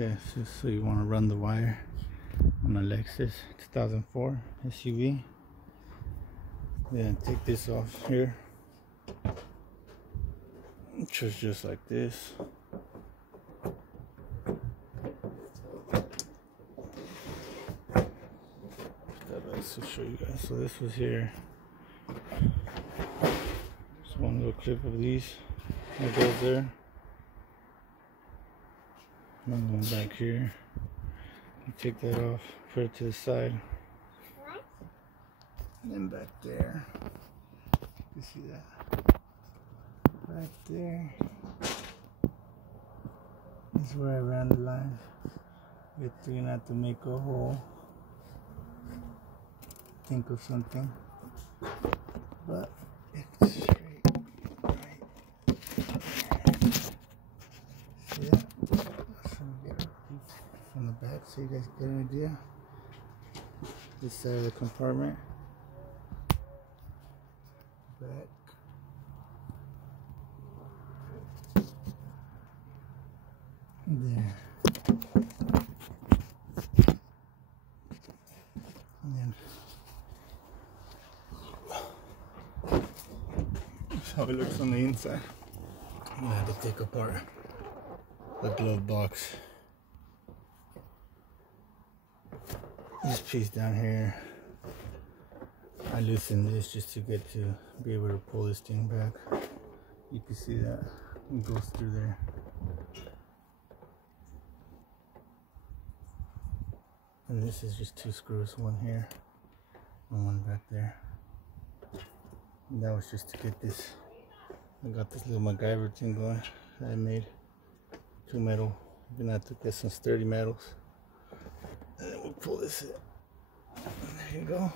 Okay, so you want to run the wire on a Lexus 2004 SUV. Then take this off here. Just like this. To show you guys. So this was here. Just one little clip of these. It goes there. Another one back here. You take that off, put it to the side. And then back there. You see that? Right there. This is where I ran the line. You're gonna have to make a hole. Think of something. But it's straight. Right. See that? So we get it from the back so you guys get an idea. This side of the compartment. Back. There. And then that's how it looks on the inside. I'm gonna have to take apart the glove box. This piece down here, I loosened this just to get to be able to pull this thing back. You can see that it goes through there. And this is just two screws, one here and one back there. And that was just to get this. I got this little MacGyver thing going that I made. Two metal. I'm gonna have to get some sturdy metals. And then we'll pull this in. And there you go.